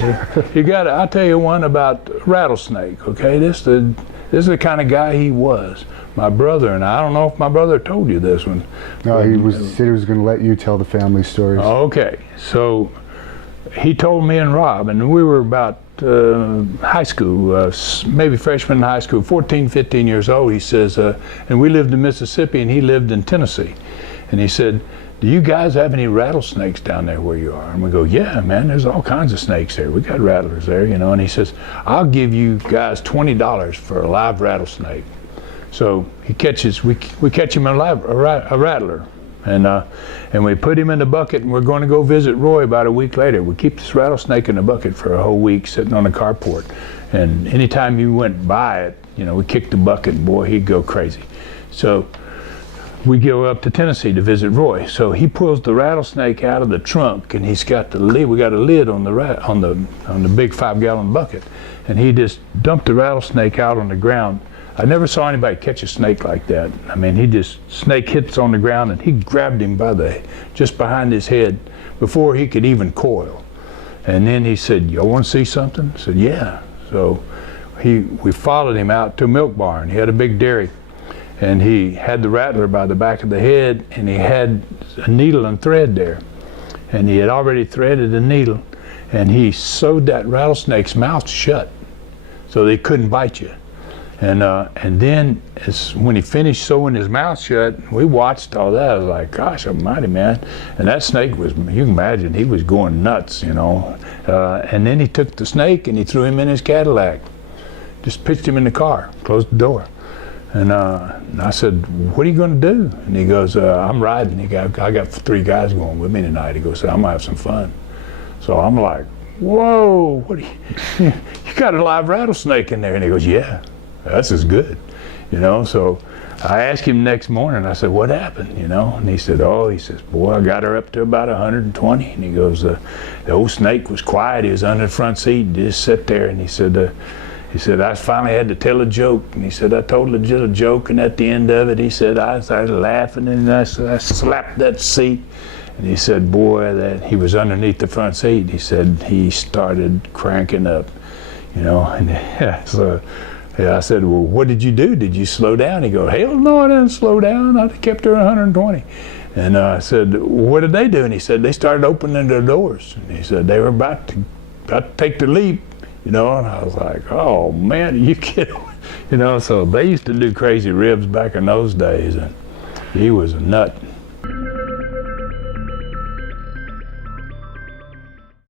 I'll tell you one about rattlesnake, okay? This is the kind of guy he was. My brother and I don't know if my brother told you this one. No, said he was going to let you tell the family stories. Okay, so he told me and Rob, and we were about high school, maybe freshman in high school, 14, 15 years old. He says, and we lived in Mississippi and he lived in Tennessee. And he said, do you guys have any rattlesnakes down there where you are? And we go, yeah, man, there's all kinds of snakes there. We got rattlers there, you know. And he says, I'll give you guys $20 for a live rattlesnake. So we catch him alive, a rattler. And we put him in the bucket, and we're going to go visit Roy about a week later. We keep this rattlesnake in the bucket for a whole week sitting on the carport. And anytime you went by it, you know, we kicked the bucket, and boy, he'd go crazy. So we go up to Tennessee to visit Roy. So he pulls the rattlesnake out of the trunk, and he's got the lid. We got a lid on the big 5-gallon bucket, and he just dumped the rattlesnake out on the ground. I never saw anybody catch a snake like that. I mean, snake hits on the ground, and he grabbed him just behind his head before he could even coil. And then he said, y'all want to see something? I said, yeah. So we followed him out to a milk barn. He had a big dairy, and he had the rattler by the back of the head, and he had a needle and thread there. And he had already threaded the needle, and he sewed that rattlesnake's mouth shut so they couldn't bite you. And then when he finished sewing his mouth shut, we watched all that. I was like, gosh almighty, man. And that snake was, you can imagine, he was going nuts, you know. And then he took the snake and he threw him in his Cadillac. Just pitched him in the car, closed the door. And I said, what are you going to do? And he goes, I'm riding. I got 3 guys going with me tonight. He goes, I'm going to have some fun. So I'm like, whoa, you got a live rattlesnake in there? And he goes, yeah. That's as good, you know. So I asked him next morning, I said, what happened, you know? And he said, boy, I got her up to about 120. And he goes, the old snake was quiet. He was under the front seat, just sat there. And he said, I finally had to tell a joke. And he said, I told a joke, and at the end of it, he said, I started laughing, and I slapped that seat. And he said, boy, that he was underneath the front seat. He said, he started cranking up, you know. And so I said, well, what did you do? Did you slow down? He goes, hell no, I didn't slow down. I kept her 120. And I said, what did they do? And he said, they started opening their doors. And he said, they were about to take the leap, you know. And I was like, oh, man, are you kidding? You know, so they used to do crazy ribs back in those days. And he was a nut.